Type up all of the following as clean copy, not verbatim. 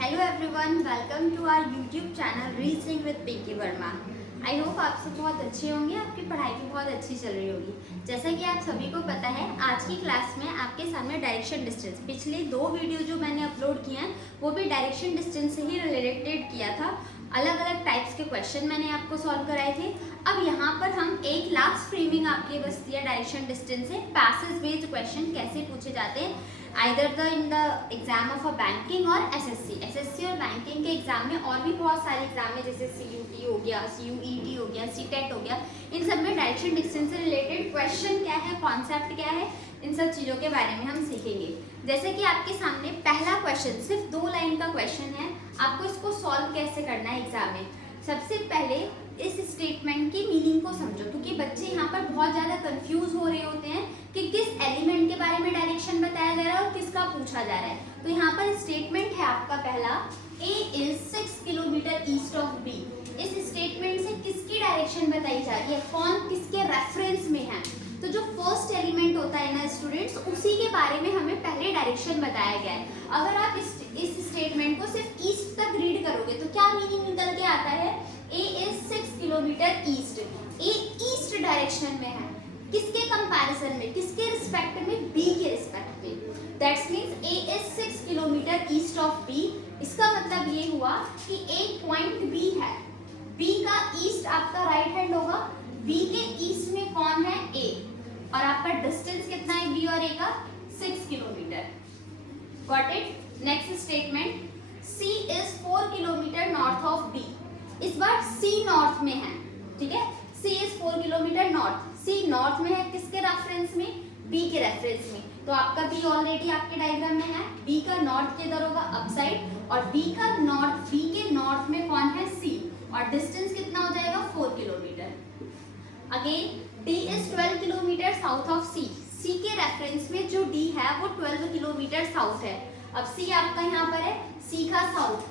Hello everyone, welcome to our YouTube channel reasoning with Pinky Verma. I hope आप सब बहुत अच्छे होंगे, आपकी पढ़ाई भी बहुत अच्छी चल रही होगी। जैसा कि आप सभी को पता है, आज की क्लास में आपके सामने डायरेक्शन डिस्टेंस, पिछले 2 वीडियो जो मैंने अपलोड किए हैं वो भी डायरेक्शन डिस्टेंस से ही रिलेटेड किया था। अलग अलग टाइप्स के क्वेश्चन मैंने आपको सॉल्व कराए थे। अब यहाँ पर हम एक लास्ट फ्रेमिंग आपके बचती है डायरेक्शन डिस्टेंस से, पैसेज बेस्ड क्वेश्चन कैसे पूछे जाते हैं either in the exam of a banking और एसएससी और बैंकिंग के एग्जाम में, और भी बहुत सारे एग्जाम में जैसे सीयूटी हो गया, सीयूईटी हो गया, सीटेट हो गया। इन सब में डायरेक्शन डिस्टेंस से रिलेटेड क्वेश्चन क्या है, कॉन्सेप्ट क्या है, इन सब चीज़ों के बारे में हम सीखेंगे। जैसे कि आपके सामने पहला क्वेश्चन सिर्फ 2 लाइन का क्वेश्चन है, आपको इसको सॉल्व कैसे करना है एग्जाम में। सबसे पहले इस स्टेटमेंट की मीनिंग को समझो, क्योंकि बच्चे यहाँ पर बहुत ज़्यादा कंफ्यूज हो रहे होते हैं कि किस एलिमेंट के बारे में डायरेक्शन बताया जा रहा है और किसका पूछा जा रहा है। तो यहाँ पर स्टेटमेंट है आपका पहला, A is 6 kilometre east of B। इस स्टेटमेंट से किसकी डायरेक्शन बताई जा रही है, कौन किसके रेफरेंस में है। तो जो फर्स्ट एलिमेंट होता है ना स्टूडेंट्स, उसी के बारे में हमें पहले डायरेक्शन बताया गया है। अगर आप इस स्टेटमेंट को सिर्फ ईस्ट तक रीड करोगे तो क्या मीनिंग निकल के आता है, A is 6 kilometre east. A east direction में है, किसके कंपैरिजन में, किसके रिस्पेक्ट में, B के रिस्पेक्ट में। That's means A is 6 kilometre east of B। इसका मतलब ये हुआ कि एक पॉइंट B है, B का ईस्ट आपका राइट हैंड होगा, B के ईस्ट में कौन है, A, और आपका डिस्टेंस कितना है B और A का, 6 kilometre. Got it. Next statement, C is 4 kilometre north of B। इस बार C नॉर्थ में है, ठीक है, C is 4 kilometre north. C north में है, किसके रेफरेंस में, B के रेफरेंस में। तो आपका B ऑलरेडी आपके डायग्राम में है, B का नॉर्थ किधर होगा, अप साइड, और B का नॉर्थ, B के नॉर्थ में कौन है, C, और डिस्टेंस कितना हो जाएगा, 4 kilometre. Again D is 12 kilometre south of C। C के रेफरेंस में जो D है वो 12 किलोमीटर साउथ है। अब C आपका यहाँ पर है, C का साउथ,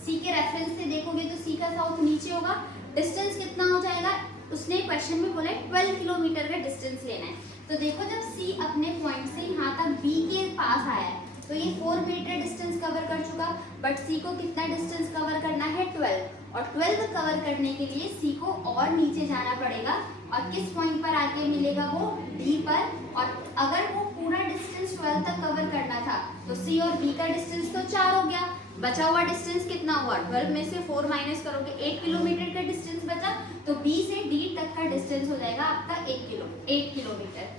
C के रेफरेंस से देखोगे तो C का साउथ नीचे होगा। डिस्टेंस कितना हो जाएगा, उसने क्वेश्चन में बोला 12 किलोमीटर का डिस्टेंस लेना है। तो देखो जब C अपने पॉइंट से यहाँ तक B के पास आया है तो ये 4 मीटर डिस्टेंस कवर कर चुका, बट C को कितना डिस्टेंस कवर करना है, 12, और 12 कवर करने के लिए C को और नीचे जाना पड़ेगा, और किस पॉइंट पर आके मिलेगा वो, D पर। और अगर वो पूरा डिस्टेंस 12 तक कवर करना था तो C और B का डिस्टेंस तो 4 हो गया, बचा हुआ डिस्टेंस कितना हुआ, 12 में से 4 माइनस करोगे 8 किलोमीटर का डिस्टेंस बचा। तो B से D तक का डिस्टेंस हो जाएगा आपका 8 किलोमीटर।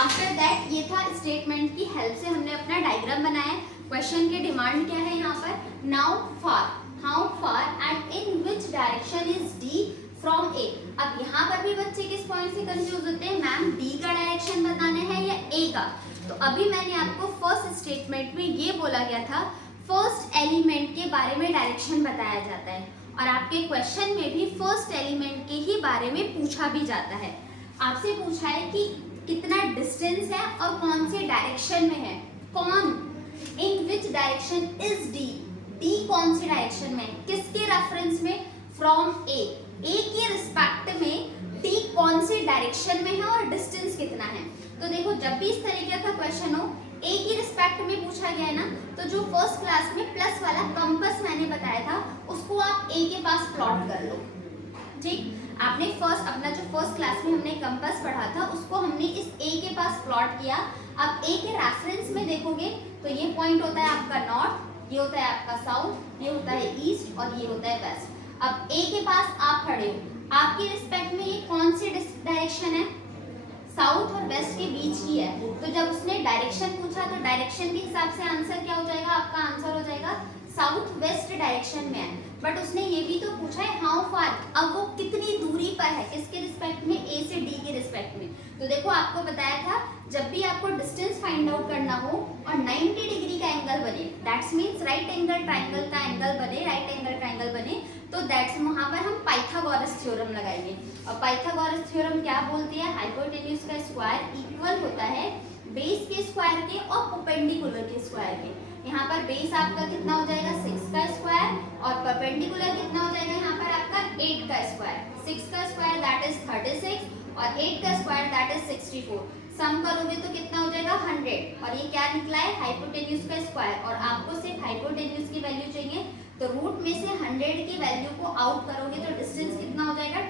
आफ्टर दैट ये था स्टेटमेंट की हेल्प से हमने अपना डायग्राम बनाया। क्वेश्चन की डिमांड क्या है यहाँ पर, now far, how far and in which direction is D from A। अब यहाँ पर भी बच्चे किस पॉइंट से कंफ्यूज होते हैं, मैम D का डायरेक्शन बताना है या A का। तो अभी मैंने आपको फर्स्ट स्टेटमेंट में ये बोला गया था, फर्स्ट एलिमेंट के बारे में डायरेक्शन बताया जाता है, और आपके क्वेश्चन में भी फर्स्ट एलिमेंट के ही बारे में पूछा भी जाता है। आपसे पूछा है कि कितना डिस्टेंस है और कौन से डायरेक्शन में है, कौन, in which direction is D, D कौन से डायरेक्शन में है, किसके रेफरेंस में, फ्रॉम A, A के रिस्पेक्ट में D कौन से डायरेक्शन में है और डिस्टेंस कितना है। तो देखो जब भी इस तरीके का क्वेश्चन हो, A की रिस्पेक्ट में पूछा गया है ना, तो जो फर्स्ट क्लास में प्लस वाला कंपास मैंने बताया था उसको आप A के पास प्लॉट कर लो। ठीक, आपने फर्स्ट अपना जो फर्स्ट क्लास में हमने कंपास पढ़ा था उसको हमने इस A के पास प्लॉट किया। अब A के रेफरेंस में देखोगे तो ये पॉइंट होता है आपका नॉर्थ, ये होता है आपका साउथ, ये होता है ईस्ट, और ये होता है वेस्ट। अब A के पास आप खड़े हो, आपके रिस्पेक्ट में ये कौन सी डायरेक्शन है, साउथ और वेस्ट के बीच की है। तो जब उसने डायरेक्शन पूछा तो डायरेक्शन के हिसाब से आंसर क्या हो जाएगा, आपका आंसर हो जाएगा साउथ वेस्ट डायरेक्शन में है। बट उसने ये भी तो पूछा है हाउ फार, अब वो कितनी दूरी पर है, किसके रिस्पेक्ट में, A से D के रिस्पेक्ट में। तो देखो आपको बताया था जब भी आपको डिस्टेंस फाइंड आउट करना हो और 90 डिग्री का एंगल बने, that's means right angle triangle का एंगल बने, राइट एंगल ट्राइंगल बने, तो दैट्स वहाँ पर हम पाइथागोरस थ्योरम लगाएंगे। और पाइथागोरस थ्योरम क्या बोलती है, हाइपोटेन्यूज का स्क्वायर इक्वल होता है बेस के स्क्वायर के और परपेंडिकुलर के स्क्वायर के। यहाँ पर बेस आपका कितना हो जाएगा, 6 का स्क्वायर, और परपेंडिकुलर कितना हो जाएगा यहाँ पर आपका 8 का स्क्वायर। 6 का स्क्वायर दैट इज 36 और 8 का स्क्वायर दैट इज 64। सम करोगे तो कितना हो जाएगा, 100 100 और ये क्या निकला है हाइपोटेन्यूज का स्क्वायर, और आपको सिर्फ हाइपोटेन्यूज की वैल्यू चाहिए, तो रूट में से 100 की वैल्यू को आउट करोगे तो डिस्टेंस कितना हो जाएगा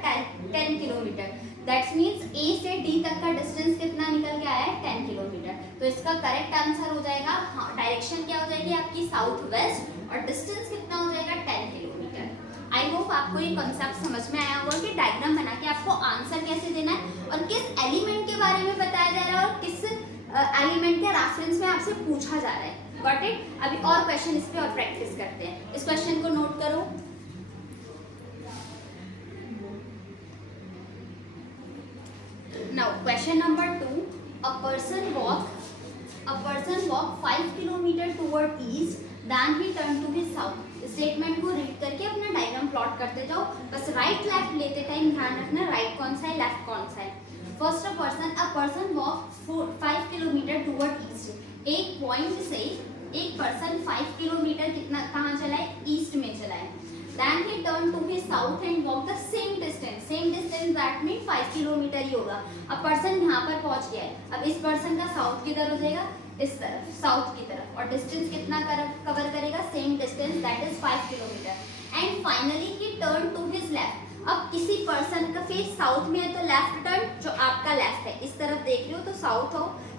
10 किलोमीटर। दैट्स मीन्स ए से डी तक का डिस्टेंस कितना निकल के आया है 10 किलोमीटर। तो इसका करेक्ट आंसर हो जाएगा, डायरेक्शन क्या हो जाएगी आपकी साउथ वेस्ट, और डिस्टेंस कितना हो जाएगा 10 किलोमीटर। आई होप आपको ये कॉन्सेप्ट समझ में आया होगा कि डायग्राम बना के आपको आंसर कैसे देना है और किस एलिमेंट के बारे में बताया जा रहा है और किस एलिमेंट के रेफरेंस में आपसे पूछा जा रहा है। Got it? अभी और क्वेश्चन इस पे और प्रैक्टिस करते हैं। इस क्वेश्चन को नोट करो। Now question number 2, a person walk 5 kilometre toward east, then he turned to his south। Statement को रीड करके अपना डायग्राम प्लॉट करते जाओ, बस राइट लेफ्ट लेते टाइम ध्यान रखना राइट कौन सा है लेफ्ट कौन सा है। First a person walk 5 kilometre toward east. एक पॉइंट से एक पर्सन 5 किलोमीटर कितना कहाँ चला है ईस्ट में चला है। Then he turned to his south and walked the same distance that means 5 kilometre ही होगा। अब पर्सन यहाँ पर पहुँच गया है, अब इस पर्सन का साउथ किधर हो जाएगा इस तरफ, साउथ की तरफ, और डिस्टेंस कितना कवर करेगा same distance that is 5 kilometre. And finally he turn to his left. अब किसी पर्सन का फेस साउथ में है तो लेफ्ट टर्न, जो आपका लेफ्ट है इस तरफ देख रहे हो तो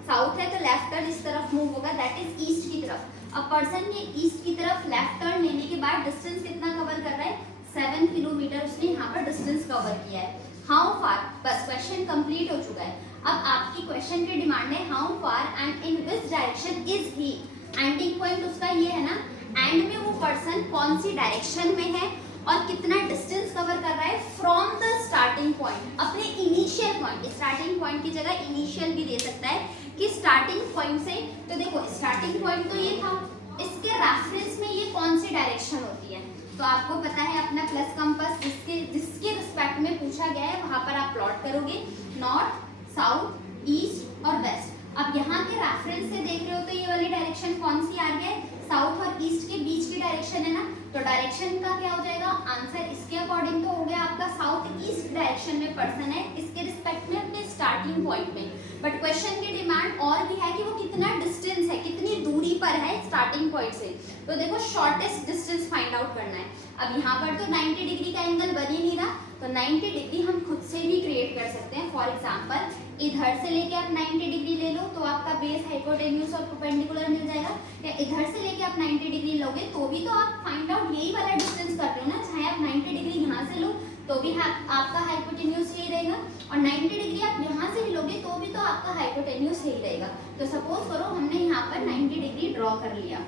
साउथ है तो लेफ्ट टर्न इस तरफ मूव होगा दैट इज ईस्ट की तरफ। अब पर्सन ने ईस्ट की तरफ लेफ्ट टर्न लेने के बाद डिस्टेंस कितना कवर कर रहा है 7 किलोमीटर उसने यहाँ पर डिस्टेंस कवर किया है। हाउ फार, बस क्वेश्चन कंप्लीट हो चुका है। अब आपकी क्वेश्चन की डिमांड है how far and in which direction is he. Ending point उसका ये है ना, एंड में वो पर्सन कौन सी डायरेक्शन में है और कितना डिस्टेंस कवर कर रहा है फ्रॉम द स्टार्टिंग पॉइंट, अपने इनिशियल पॉइंट। स्टार्टिंग पॉइंट की जगह इनिशियल भी दे सकता है कि स्टार्टिंग पॉइंट से, तो देखो स्टार्टिंग पॉइंट तो ये था, इसके रेफरेंस में ये कौन सी डायरेक्शन होती है, तो आपको पता है अपना प्लस कंपास जिसके रिस्पेक्ट में पूछा गया है वहां पर आप प्लॉट करोगे नॉर्थ साउथ ईस्ट और वेस्ट। अब यहाँ के रेफरेंस से देख रहे हो तो ये वाली डायरेक्शन कौन सी आ रही है साउथ और ईस्ट के बीच की डायरेक्शन है ना, तो डायरेक्शन का क्या हो जाएगा आंसर इसके अकॉर्डिंग तो हो गया आपका साउथ ईस्ट डायरेक्शन में पर्सन है इसके रिस्पेक्ट में अपने स्टार्टिंग पॉइंट में। बट क्वेश्चन की डिमांड और भी है कि वो कितना डिस्टेंस है, कितनी दूरी पर है स्टार्टिंग पॉइंट से। तो देखो शॉर्टेस्ट डिस्टेंस फाइंड आउट करना है। अब यहाँ पर तो 90 डिग्री का एंगल बन ही नहीं रहा, तो 90 डिग्री हम खुद से भी क्रिएट कर सकते हैं। फॉर एग्जांपल इधर से लेके आप 90 डिग्री ले लो तो आपका बेस हाइपोटेन्यूज और परपेंडिकुलर मिल जाएगा, या इधर से लेके आप 90 डिग्री लोगे तो भी तो आप फाइंड आउट यही वाला डिस्टेंस कर रहे हो ना, चाहे आप 90 डिग्री यहाँ से लो तो भी आपका हाइपोटेन्यूज यही रहेगा, और 90 डिग्री आप यहाँ से भी लोगे तो भी तो आपका हाइपोटेन्यूज यही रहेगा। तो सपोज करो हमने यहाँ पर 90 डिग्री ड्रॉ कर लिया,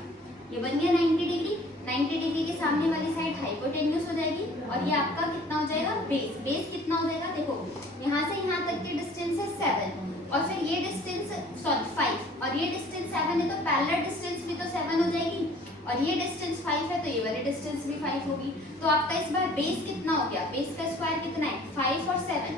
ये बन गया 90 डिग्री। 90 डिग्री के सामने वाली साइड हाइपोटेन्यूज हो जाएगी और ये आपका कितना हो जाएगा बेस कितना हो जाएगा, देखो यहाँ से यहाँ तक की डिस्टेंस है 7 और फिर ये डिस्टेंस 5 और ये डिस्टेंस 7 है तो पैरेलल डिस्टेंस भी तो 7 हो जाएगी, और ये डिस्टेंस 5 है तो ये वाली डिस्टेंस भी 5 होगी। तो आपका इस बार बेस कितना हो गया, बेस का स्क्वायर कितना है 5 और 7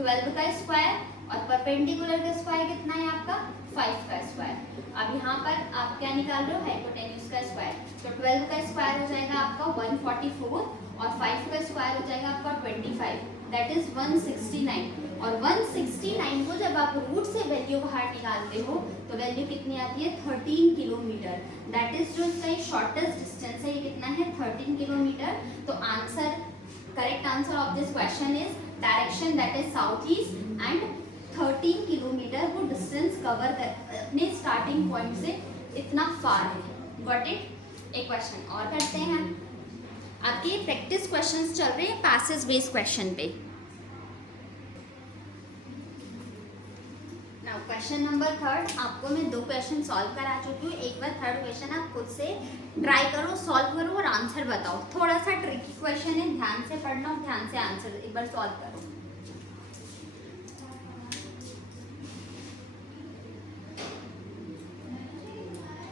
12 का स्क्वायर, और परपेंडिकुलर का स्क्वायर कितना है आपका 5 का स्क्वायर। अब यहाँ पर आप क्या निकाल रहे हो हाइपोटेन्यूज का स्क्वायर, तो 12 का स्क्वायर हो जाएगा आपका 144 और 5 का स्क्वायर हो जाएगा आपका 25 दैट इज 169। और 169 को जब आप रूट से वैल्यू बाहर निकालते हो तो वैल्यू कितनी आती है 13 किलोमीटर। दैट इज जो इसका शॉर्टेस्ट डिस्टेंस है ये कितना है 13 किलोमीटर। तो answer correct answer of this question is direction that is south east and 13 kilometre वो डिस्टेंस कवर कर अपने स्टार्टिंग पॉइंट से इतना फार है। Got it? एक क्वेश्चन और करते हैं। आपके प्रैक्टिस क्वेश्चंस चल रहे हैं पैसेज बेस्ड क्वेश्चन पे। नाउ क्वेश्चन नंबर 3 आपको मैं 2 क्वेश्चन सॉल्व करा चुकी हूँ। एक बार 3rd क्वेश्चन आप खुद से ट्राई करो, सॉल्व करो और आंसर बताओ। थोड़ा सा ट्रिकी क्वेश्चन है, ध्यान से पढ़ना और ध्यान से आंसर एक बार सॉल्व करो।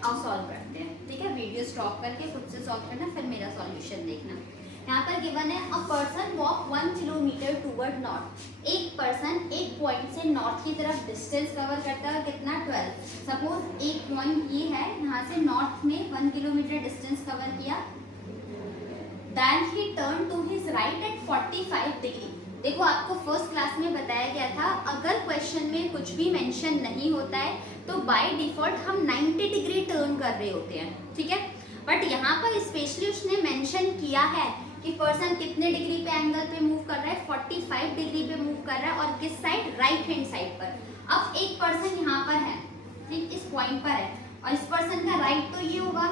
आओ सॉल्व करते हैं, ठीक है। वीडियो स्टॉप करके खुद से सॉल्व करना, फिर मेरा सॉल्यूशन देखना। यहाँ पर गिवन है a person walk 1 kilometre toward north. एक पर्सन एक पॉइंट से नॉर्थ की तरफ डिस्टेंस कवर करता है कितना 12। सपोज एक पॉइंट ये है, यहाँ से नॉर्थ में 1 किलोमीटर डिस्टेंस कवर किया। Then he turn to his right at 45 degree. देखो आपको फर्स्ट क्लास में बताया गया था, अगर क्वेश्चन में कुछ भी मेंशन नहीं होता है तो बाय डिफॉल्ट हम 90 डिग्री टर्न कर रहे होते हैं, ठीक है। बट यहाँ पर स्पेशली उसने मेंशन किया है कि पर्सन कितने डिग्री पे एंगल पे मूव कर रहा है, 45 डिग्री पे मूव कर रहा है, और किस साइड, राइट हैंड साइड पर। अब एक पर्सन यहाँ पर है, ठीक, इस पॉइंट पर है, और इस पर्सन का राइट तो ये होगा,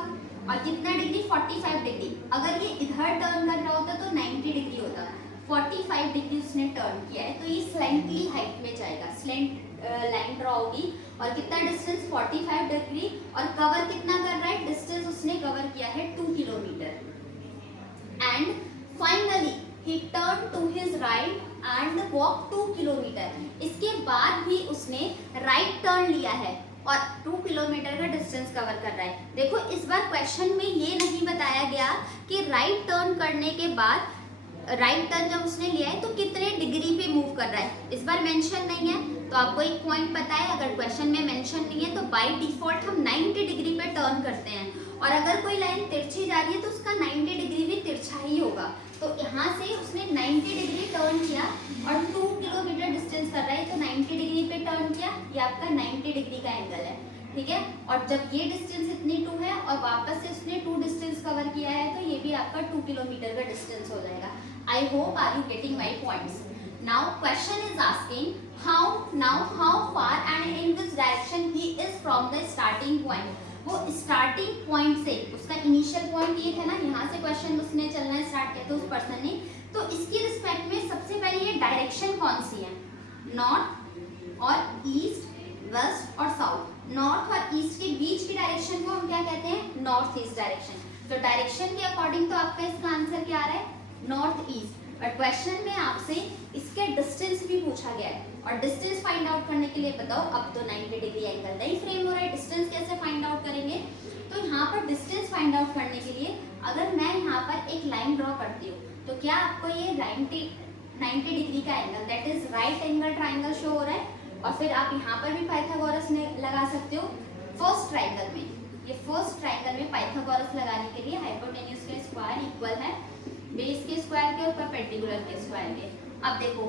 और कितना डिग्री, 45 डिग्री। अगर ये इधर टर्न कर रहा होता तो 90 डिग्री होता, 45 डिग्री उसने टर्न किया है, तो ये स्लेंटली हाइट में जाएगा, स्लेंट लाइन ड्रॉ होगी, और कितना डिस्टेंस, 45 डिग्री, और कवर कितना कर रहा है, डिस्टेंस उसने कवर किया है 2 kilometre. And finally he turn to his right and walk 2 kilometre. इसके बाद भी उसने राइट टर्न लिया है और 2 किलोमीटर का डिस्टेंस कवर कर रहा है। देखो इस बार क्वेश्चन में ये नहीं बताया गया कि राइट टर्न करने के बाद, राइट टर्न जब उसने लिया है तो कितने डिग्री पे मूव कर रहा है, इस बार मेंशन नहीं है। तो आपको एक पॉइंट पता है, अगर क्वेश्चन में मेंशन नहीं है तो बाय डिफॉल्ट हम 90 डिग्री पे टर्न करते हैं, और अगर कोई लाइन तिरछी जा रही है तो उसका 90 डिग्री भी तिरछा ही होगा। तो यहाँ से उसने 90 डिग्री टर्न किया और 2 किलोमीटर डिस्टेंस कर रहा है, तो 90 डिग्री पे टर्न किया, ये आपका 90 डिग्री का एंगल है, ठीक है। और जब ये डिस्टेंस इतनी 2 है और वापस से उसने 2 डिस्टेंस कवर किया है, तो ये भी आपका 2 किलोमीटर का डिस्टेंस हो जाएगा। I hope are you getting my points. Now question is asking how far and in which direction he is from the starting point। वो स्टार्टिंग पॉइंट से, उसका इनिशियल पॉइंट ये था ना, यहाँ से क्वेश्चन उसने चलना स्टार्ट किया था उस पर्सन ने, तो इसकी रिस्पेक्ट में सबसे पहले ये डायरेक्शन कौन सी है, नॉर्थ और ईस्ट, वेस्ट और साउथ। नॉर्थ और ईस्ट के बीच की डायरेक्शन को हम क्या कहते हैं, नॉर्थ ईस्ट डायरेक्शन। तो डायरेक्शन के अकॉर्डिंग तो आपका इसका आंसर क्या आ रहा है, नॉर्थ ईस्ट। बट क्वेश्चन में आपसे इसके डिस्टेंस भी पूछा गया है, और डिस्टेंस फाइंड आउट करने के लिए बताओ, अब तो 90 डिग्री एंगल नहीं फ्रेम हो रहा है, डिस्टेंस कैसे फाइंड आउट करेंगे। तो यहाँ पर डिस्टेंस फाइंड आउट करने के लिए अगर मैं यहाँ पर एक लाइन ड्रॉ करती हूँ, तो क्या आपको ये 90 डिग्री का angle, that is right angle triangle show हो रहा है। और फिर आप यहाँ पर भी पाइथागोरस लगा सकते हो फर्स्ट ट्राइंगल में। ये फर्स्ट ट्राइंगल में पाइथागोरस लगाने के लिए हाइपोटेन्यूज का स्क्वायर इक्वल है बेस के स्क्वायर के और परपेंडिकुलर के स्क्वायर के। अब देखो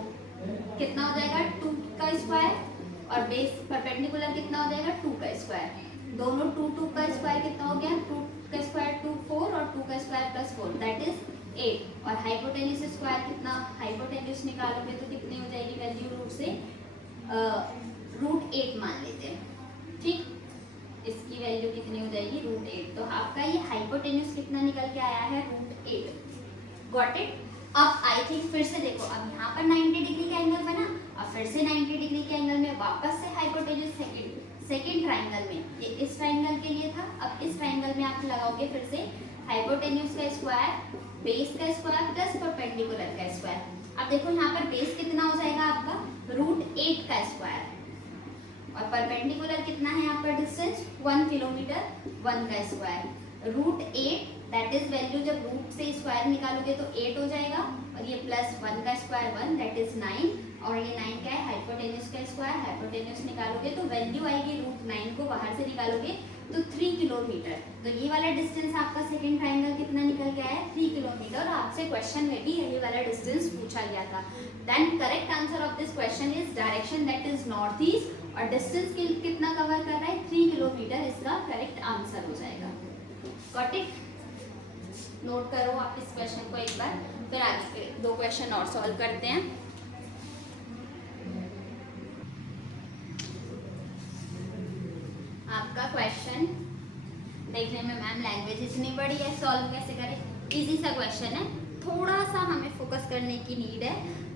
कितना हो जाएगा, 2 का स्क्वायर, और बेस परपेंडिकुलर कितना हो जाएगा, 2 का स्क्वायर। दोनों 2 का स्क्वायर कितना हो गया, 2 का स्क्वायर 2 4, और 2 का स्क्वायर प्लस 4 दैट इज 8। और हाइपोटेन्यूज स्क्वायर कितना, हाइपोटेन्यूज निकालोगे तो कितनी हो जाएगी वैल्यू, रूट से √8 मान लेते हैं, ठीक। इसकी वैल्यू कितनी हो जाएगी, √8। तो आपका ये हाइपोटेन्यूज कितना निकल के आया है, √8। Got it. अब आई थिंक फिर से देखो, अब यहाँ पर 90 डिग्री का एंगल बना, अब फिर से 90 डिग्री के एंगल में वापस से हाइपोटेन्यूज सेकंड ट्राइंगल में, ये इस ट्राइंगल के लिए था, अब इस ट्राइंगल में आप लगाओगे फिर से हाइपोटेन्यूज का स्क्वायर, बेस का स्क्वायर प्लस परपेंडिकुलर का स्क्वायर। अब देखो यहाँ पर बेस कितना हो जाएगा आपका, √8 का स्क्वायर, और परपेंडिकुलर कितना है यहाँ पर डिस्टेंस, 1 किलोमीटर, 1 का स्क्वायर, √8 दैट इज वैल्यू, जब रूट से स्क्वायर निकालोगे तो 8 हो जाएगा, और ये प्लस 1 का स्क्वायर 1 दैट इज 9, और ये 9 क्या है, हाइपोटेन्यूज का स्क्वायर, हाइपोटेन्यूज निकालोगे तो वैल्यू आएगी √9 को बाहर से निकालोगे तो 3 किलोमीटर। तो ये वाला डिस्टेंस आपका सेकंड ट्राइंगल कितना निकल गया है, 3 किलोमीटर, और आपसे क्वेश्चन में भी यही वाला डिस्टेंस पूछा गया था। Then correct answer of this question is direction that is north east, और डिस्टेंस कितना कवर कर रहा है, 3 किलोमीटर, इसका करेक्ट आंसर हो जाएगा। Got it. नोट करो आप इस क्वेश्चन को एक बार, फिर आगे के 2 क्वेश्चन और सॉल्व करते हैं। आपका क्वेश्चन देखने में मैम लैंग्वेज इतनी बड़ी है, सॉल्व कैसे करें, इजी सा क्वेश्चन है, थोड़ा सा हमें फोकस करने की नीड है,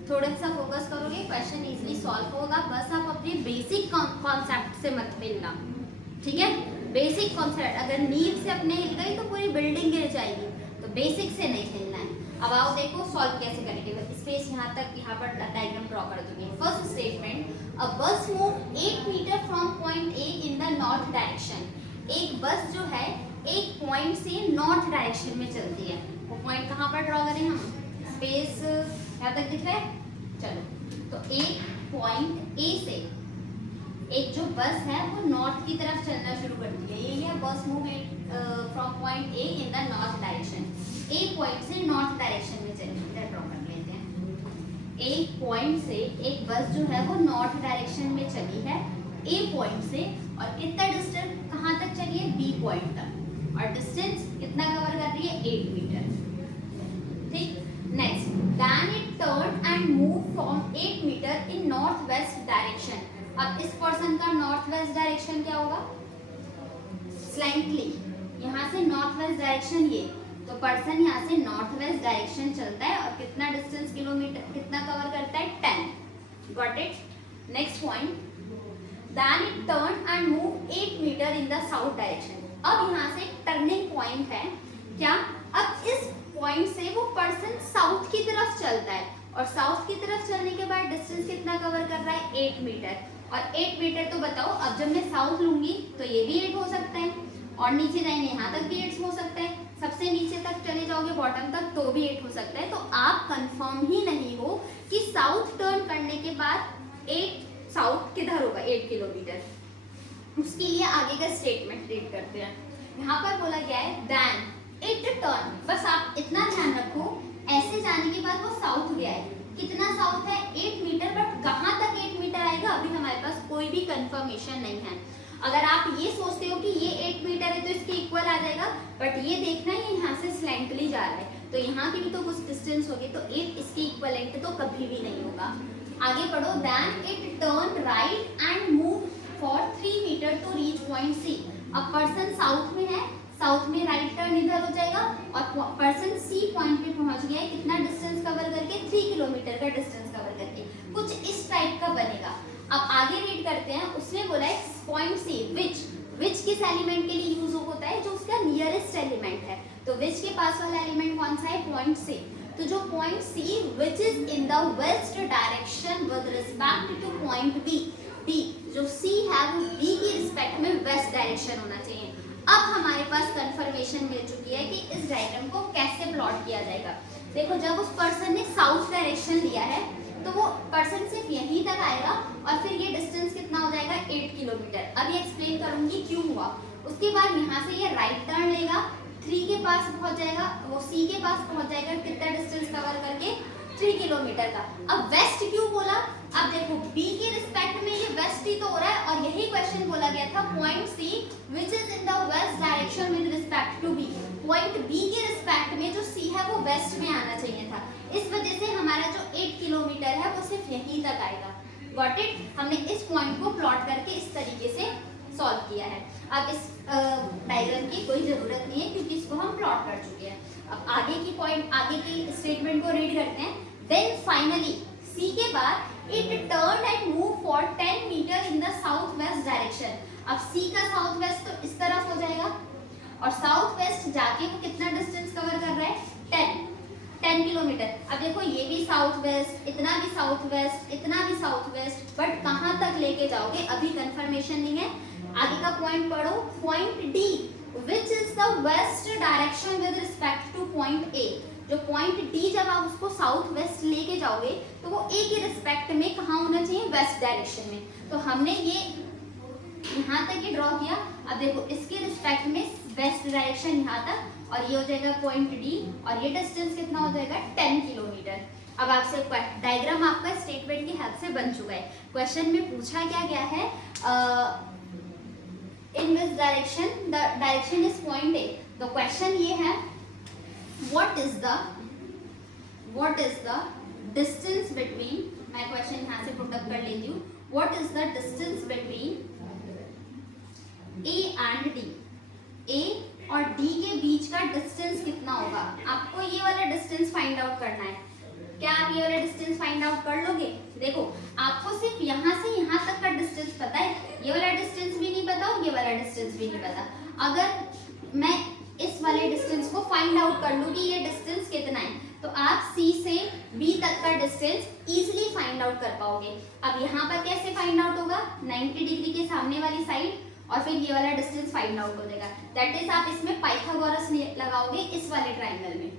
थोड़ा सा फोकस करोगे क्वेश्चन इजीली सॉल्व होगा। बस आप अपने बेसिक कॉन्सेप्ट से मत हिलना, ठीक है। बेसिक कॉन्सेप्ट, अगर नींव से अपने हिल गई तो पूरी बिल्डिंग गिर जाएगी, तो बेसिक से नहीं हिलना है। अब आओ देखो सॉल्व कैसे करेंगे। स्पेस यहाँ तक, यहाँ पर डायग्राम ड्रॉ कर दूंगी। First statement, a bus move 8 metre from point A in the north direction. एक बस जो है एक पॉइंट से नॉर्थ डायरेक्शन में चलती है, वो पॉइंट कहाँ पर ड्रॉ करें हम, स्पेस यहाँ तक दिख रहा है, चलो। तो एक पॉइंट ए से एक जो बस है वो नॉर्थ की तरफ चलना शुरू करती है, यही है बस move from point A in the north direction. A point से नॉर्थ डायरेक्शन में चलती है, ड्रॉ कर लेते हैं। एक पॉइंट से एक बस जो है वो नॉर्थ डायरेक्शन में चली है ए पॉइंट से, और कितना डिस्टेंस कहाँ तक चली है, बी पॉइंट तक, और डिस्टेंस कितना कवर कर रही है, 8 मीटर। ठीक, next, then it turn and move from 8 metre in north west direction. अब इस पर्सन का नॉर्थ वेस्ट डायरेक्शन क्या होगा, स्लाइटली, यहाँ से नॉर्थ वेस्ट डायरेक्शन ये, तो पर्सन यहाँ से नॉर्थ वेस्ट डायरेक्शन चलता है और कितना डिस्टेंस किलोमीटर कितना कवर करता है, 10। Got it. Next point, then it turn and move 8 metre in the south direction. अब यहाँ से टर्निंग पॉइंट है क्या, अब इस पॉइंट से वो पर्सन साउथ की तरफ चलता है, और साउथ की तरफ चलने के बाद डिस्टेंस कितना कवर कर रहा है, 8 मीटर। और 8 मीटर तो बताओ, अब जब मैं साउथ लूंगी तो ये भी 8 हो सकता है, और नीचे जाएंगे यहाँ तक भी 8 हो सकता है, सबसे नीचे तक चले जाओगे बॉटम तक तो भी 8 हो सकता है। तो आप कंफर्म ही नहीं हो कि साउथ टर्न करने के बाद 8 साउथ किधर होगा, 8 किलोमीटर। उसके लिए आगे का स्टेटमेंट रीड करते हैं। यहाँ पर बोला गया है देन इट टर्न, बस आप इतना ध्यान रखो, ऐसे जाने के बाद वो साउथ गया है, कितना साउथ है, 8 मीटर, बट कहाँ तक 8 मीटर आएगा अभी हमारे पास कोई भी कंफर्मेशन नहीं है। अगर आप ये सोचते हो कि ये 8 मीटर है तो इसके इक्वल आ जाएगा, बट ये देखना है यहाँ से स्लैंटली जा रहा है, तो यहाँ की भी तो कुछ डिस्टेंस होगी, तो 8 इसके इक्वलेंट तो कभी भी नहीं होगा। आगे पढ़ो, then it turn right and move for 3 metre to reach point C. अब पर्सन साउथ में है, साउथ में राइट टर्न इधर हो जाएगा, और पर्सन सी पॉइंट पे पहुंच गया है, कितना डिस्टेंस कवर करके, 3 किलोमीटर का डिस्टेंस कवर करके, कुछ इस टाइप का बनेगा। अब आगे रीड करते हैं, उसने बोला है पॉइंट सी विच किस एलिमेंट के लिए यूज होता है, जो उसका नियरेस्ट एलिमेंट है, तो विच के पास वाला एलिमेंट कौन सा है, पॉइंट सी। तो जो point C which is in the west direction with respect to point B, B जो सी है वो बी की रिस्पेक्ट में वेस्ट डायरेक्शन होना चाहिए। अब हमारे पास कंफर्मेशन मिल चुकी है कि इस डायग्राम को कैसे प्लॉट किया जाएगा। देखो, जब उस पर्सन ने साउथ डायरेक्शन लिया है तो वो पर्सन सिर्फ यहीं तक आएगा, और फिर ये डिस्टेंस कितना हो जाएगा, 8 किलोमीटर। अब ये एक्सप्लेन करूंगी क्यों हुआ। उसके बाद यहाँ से ये राइट टर्न लेगा, 3 के पास पहुंच जाएगा, वो सी के पास पहुंच जाएगा, कितना डिस्टेंस कवर करके, 3 किलोमीटर का। अब वेस्ट क्यों बोला, अब देखो बी के रिस्पेक्ट में ये वेस्ट ही तो हो रहा है, और यही क्वेश्चन बोला गया था, point C which is in the west direction with respect to B. Point B के रिस्पेक्ट में जो सी है वो वेस्ट में आना चाहिए था, इस वजह से हमारा जो 8 किलोमीटर है वो सिर्फ यहीं तक आएगा। Got it. हमने इस पॉइंट को प्लॉट करके इस तरीके से सॉल्व किया है। अब इस डायग्राम की कोई जरूरत नहीं है क्योंकि इसको हम प्लॉट कर चुके हैं। अब आगे की पॉइंट, आगे की स्टेटमेंट को रीड करते हैं। देन फाइनली सी के बाद it turn and move for 10 metre in the south west direction. अब सी का साउथ वेस्ट तो इस तरफ हो जाएगा, और साउथ वेस्ट जाके वो कितना डिस्टेंस कवर कर रहा है, 10 किलोमीटर। अब देखो ये भी साउथ वेस्ट, इतना भी साउथ वेस्ट, इतना भी साउथ वेस्ट, बट कहाँ तक लेके जाओगे अभी कंफर्मेशन नहीं है। आगे का पॉइंट पढ़ो, point D which is the west direction with respect to point A. जो पॉइंट डी जब आप उसको साउथ वेस्ट लेके जाओगे तो वो ए के रिस्पेक्ट में कहाँ होना चाहिए, वेस्ट डायरेक्शन में। तो हमने ये यहाँ तक ये ड्रॉ किया। अब देखो इसके रिस्पेक्ट में वेस्ट डायरेक्शन यहाँ तक, और ये हो जाएगा पॉइंट डी, और ये डिस्टेंस कितना हो जाएगा, 10 किलोमीटर। अब आपसे डायग्राम आपका स्टेटमेंट की हेल्प से बन चुका है। क्वेश्चन में पूछा क्या गया है, in which direction the direction is point A. तो क्वेश्चन ये है, what is the distance between, मैं क्वेश्चन यहाँ से पुट अप कर लेती हूँ, what is the distance between A and D। A और D के बीच का डिस्टेंस कितना होगा, आपको ये वाला डिस्टेंस फाइंड आउट करना है। क्या आप ये वाला डिस्टेंस फाइंड आउट कर लोगे? देखो आपको सिर्फ यहाँ से यहाँ तक का डिस्टेंस पता है, ये वाला डिस्टेंस भी नहीं पता और ये वाला डिस्टेंस भी नहीं पता। अगर मैं इस वाले डिस्टेंस को फाइंड आउट कर लूँ कि ये डिस्टेंस कितना है, तो आप C से B तक का डिस्टेंस इजीली फाइंड आउट कर पाओगे। अब यहाँ पर कैसे फाइंड आउट होगा, 90 डिग्री के सामने वाली साइड, और फिर ये वाला डिस्टेंस फाइंड आउट हो जाएगा। दैट इज आप इसमें पाइथागोरस लगाओगे इस वाले ट्राइंगल में।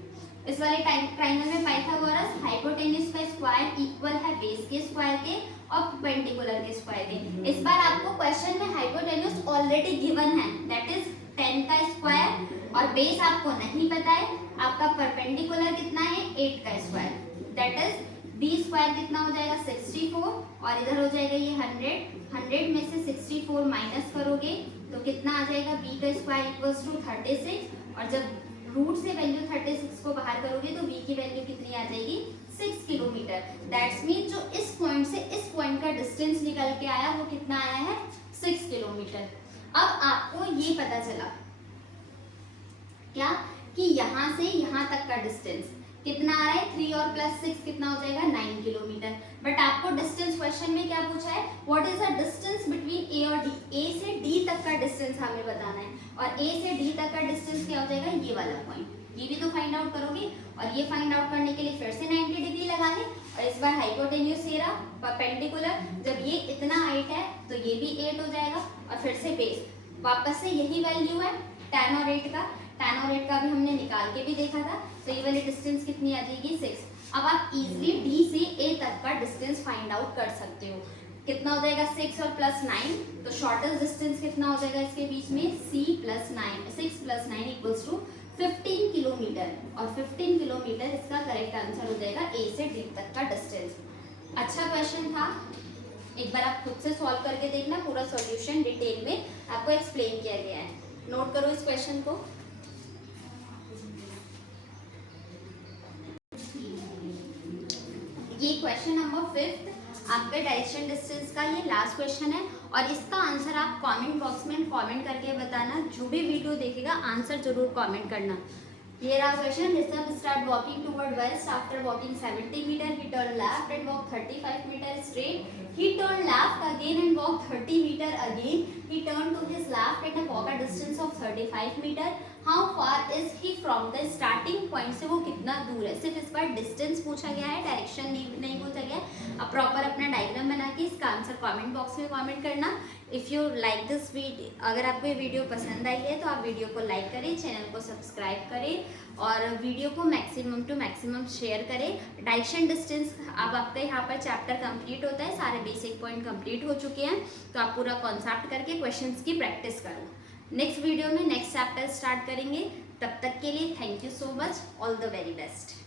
इस वाले ट्राइंगल में पाइथागोरस, हाइपोटेन्यूज का स्क्वायर इक्वल है बेस के स्क्वायर के और परपेंडिकुलर के स्क्वायर के। इस बार आपको क्वेश्चन में हाइपोटेन्यूज ऑलरेडी गिवन है, दैट इज 10 का स्क्वायर, और बेस आपको नहीं पता है, आपका परपेंडिकुलर कितना है, 8 का square, that is D square कितना हो जाएगा 64 और इधर हो जाएगा ये 100 में से 64 माइनस करोगे तो कितना आ जाएगा बी का स्क्वायर इक्वल्स टू 36 और जब रूट से वैल्यू 36 को बाहर करोगे तो बी की वैल्यू कितनी आ जाएगी 6 किलोमीटर। दैट्स मीन जो इस पॉइंट से इस पॉइंट का डिस्टेंस निकल के आया वो कितना आया है 6 किलोमीटर। अब आपको ये पता चला क्या कि यहाँ से यहाँ तक का डिस्टेंस कितना आ रहा है 3 और प्लस 6 कितना हो जाएगा 9 किलोमीटर। बट आपको डिस्टेंस क्वेश्चन में क्या पूछा है what is the distance between A और डी, ए से डी तक का डिस्टेंस हमें बताना है और ए से डी तक का डिस्टेंस क्या हो जाएगा ये वाला पॉइंट, ये भी तो फाइंड आउट करोगे और ये फाइंड आउट करने के लिए फिर से 90 डिग्री लगा लें और इस बार हाइपोटेन्यूज ये रहा परपेंडिकुलर, जब ये इतना हाइट है तो ये भी 8 हो जाएगा और फिर से बेस वापस से यही वैल्यू है tan और 8 का, tan और 8 का भी हमने निकाल के भी देखा था तो ये वाली डिस्टेंस कितनी आ जाएगी 6। अब आप इजीली डी से ए तक का डिस्टेंस फाइंड आउट कर सकते हो, कितना हो जाएगा 6 और प्लस 9 तो शॉर्टेस्ट डिस्टेंस कितना हो जाएगा इसके बीच में c plus 9 6 plus 9 equals to 15 kilometre और 15 किलोमीटर इसका करेक्ट आंसर हो जाएगा ए से डी तक का डिस्टेंस। अच्छा क्वेश्चन था, एक बार आप खुद से सॉल्व करके देखना, पूरा सॉल्यूशन डिटेल में आपको एक्सप्लेन किया गया है। नोट करो इस क्वेश्चन को। ये क्वेश्चन नंबर 5 आपके डायरेक्शन डिस्टेंस का ये लास्ट क्वेश्चन है और इसका आंसर आप कमेंट बॉक्स में कमेंट करके बताना, जो भी वीडियो देखेगा आंसर जरूर कमेंट करना। ये रहा question, Rishabh start walking toward west after walking 70 metre, he turned left and walked 35 meters straight, he turned left again and walked 30 meter again, he turned to his left and walked a distance of 35 meter, how far is he from the starting point, से वो कितना दूर है। सिर्फ इस बार distance पूछा गया है, डायरेक्शन नहीं पूछा गया है। अब प्रॉपर अपना डायग्राम बना के इसका आंसर कमेंट बॉक्स में कमेंट करना। If you like this video, अगर आपको ये वीडियो पसंद आई है तो आप वीडियो को लाइक करें, चैनल को सब्सक्राइब करें और वीडियो को मैक्सिमम टू मैक्सिमम शेयर करें। डायरेक्शन डिस्टेंस अब आपका यहाँ पर चैप्टर कंप्लीट होता है, सारे बेसिक पॉइंट कंप्लीट हो चुके हैं तो आप पूरा कॉन्सेप्ट करके क्वेश्चंस की प्रैक्टिस करो। नेक्स्ट वीडियो में नेक्स्ट चैप्टर स्टार्ट करेंगे, तब तक के लिए thank you so much, all the very best.